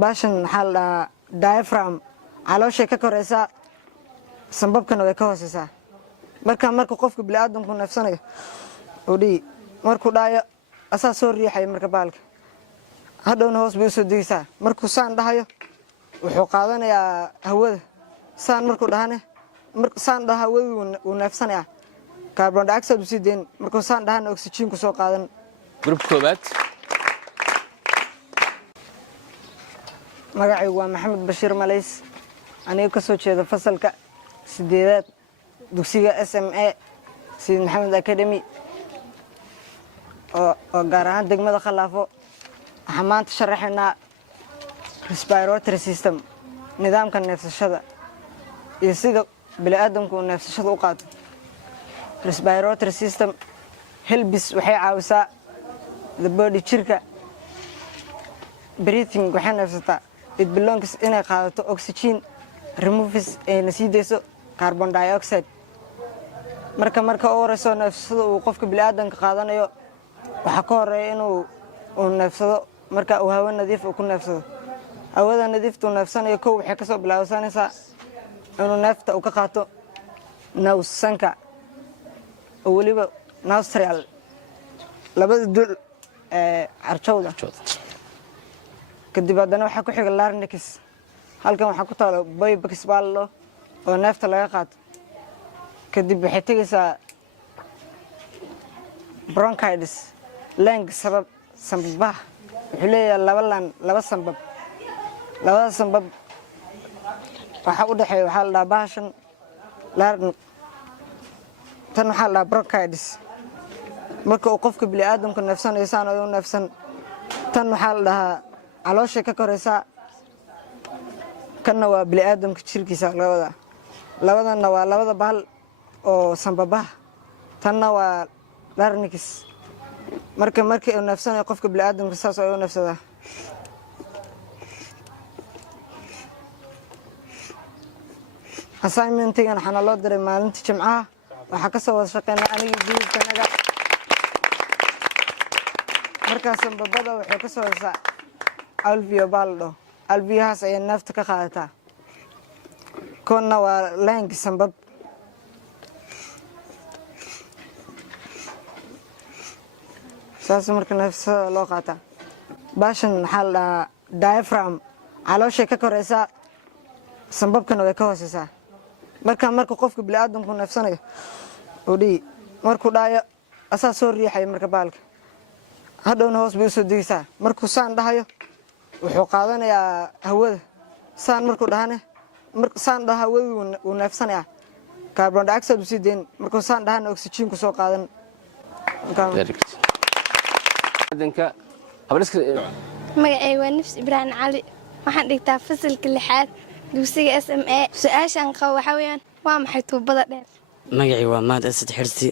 baashan maxaa la dhahaa diaphragm calooshay ka koraysaa sanbabkana way ka hooseysaa marka qofka bini'aadamku neefsanayo udhii markuu dhaayo asaa soo riixaya marka baalka hadhowna hoos bay u soo degaysaa markuu saan dhahayo wuxuu qaadanayaa hawada saan markuu dhahane saan dhaha hawada wuu neefsanayaa carbon dioxide usii deyn markuu saan dhahana oxygen ku soo qaadan gruubka koobaad magacaygu waa maxamed bashiir malays aniga ka soo jeeda fasalka 8aad dugsiga SMA Sayid Maxamed Academy oo gaar ahaan degmada Khalaafo waxaan maanta sharaxaynaa respiratory system nidaamka neefsashada iyo sida bini'aadamku neefsashada u qaato respiratory system helps waxay caawisaa the body jirka breathing waxay neefsataa it belongs inay qaadato oxygen removes ayna sii deyso carbon dioxide marka u horeyso neefsashada uu qofka bini'aadamka qaadanayo waxa ka horeeya inuu neefsado marka uu hawo nadiif ku neefsado hawada nadiiftu neefsanayo kow waxay ka soo bilaabanaysaa inuu neefta uu ka qaato nose-sanka oo waliba nostril labada dul carjowda kadib haddana waxaa ku xiga larynx halkan waxaa ku taalo buibax ballo oo neefta laga qaato kadib waxay tegaysaa bronchitis lung sanbabaha wuxuu leeyahay laba sanbab labada sanbab waxa u dhaxeeya waxaa la dhahaa bahashan larynx tan waxaa la dhahaa bronchitis marka uu qofka bini'aadamku neefsanayo saan ayuu neefsan tan waxaa la dhahaa calooshay ka koraysaa kanna waa bini'aadamka jirkiisa labadana waa labada bahal oo sanbabaha tanna waa larynx markii uu neefsanayo qofka bini'aadamka saas ayuu neefsadaa assignmentigan waxaana loo diray maalintii jimcaha waxaa ka soo wada shaqeynaa anigii guurkanaga markaas sanbabada waxay ka soo haysaa alveolo alveolahaas ayaa neefta ka qaadataa koonna waa lung sanbab saas marka neefsashada loo qaataa baashan maxaa la dhahaa diaphragm calooshay ka koraysaa sanbabkana way ka hooseysaa marka qofka bini'aadamku neefsanayo udhii markuu dhaayo asaa soo riixaya marka baalka hadhowna hoos bay u soo degaysaa markuu saan dhahayo wuxuu qaadanayaa hawada saan markuu dhahane saan dhaha hawada wuu neefsanayaa carbon dioxide usii deyn markuu saan dhahana oxygen ku soo qaadan magacay waa nafs ibraahim cali waxaan dhigtaa fasalka 6aad dugsiga SMA su'aashan qabo waxa weeyaan waa maxay tuubada dheer magacay waa maad asad xirsi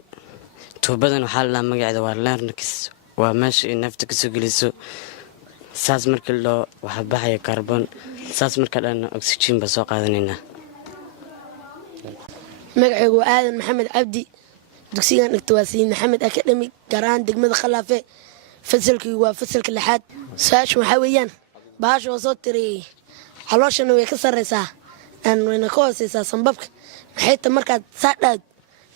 tuubadan waxa la magaceeda waa larynx waa meesha ay neefta ka soo geliso saas marka loo waxa baxaya carbon saas marka dhan oxygen ba soo qaadanayna magacay waa aadan maxamed cabdi dugsigan dhigta waa Sayid Maxamed Academy garaan degmada Khalaafo fasalkii waa fasalka 6aad su'aashu waxa weeyaan baasha oo soo tiriyay calooshana way ka sareysaa wayna ka hooseysaa sanbabka maxay ta markaad saadhaad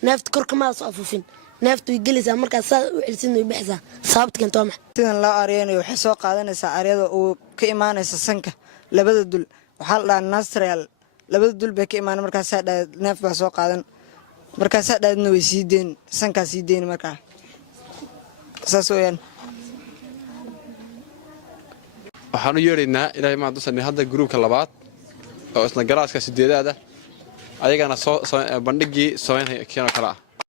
neefta korka ma soo afufin neeftu way gelaysaa markaad saa u celisin way bixisa sababta keento ma sidan loo areenayo waxay soo qaadanaysaa areeda uu ka imaanaysa sanka labada dul waxa la dhahaa nostril labada dul bay ka imaan markaas saadhaad neef baa soo qaadan markaas saadhaadna way sii deyn sanka sii deyn markaa saas weeyaan waxaan u yeeraynaa ilaahay ma dusanay hadda gruubka labaad oo isna galaaska 8aad ah ayagana soo bandhigii soo kala ah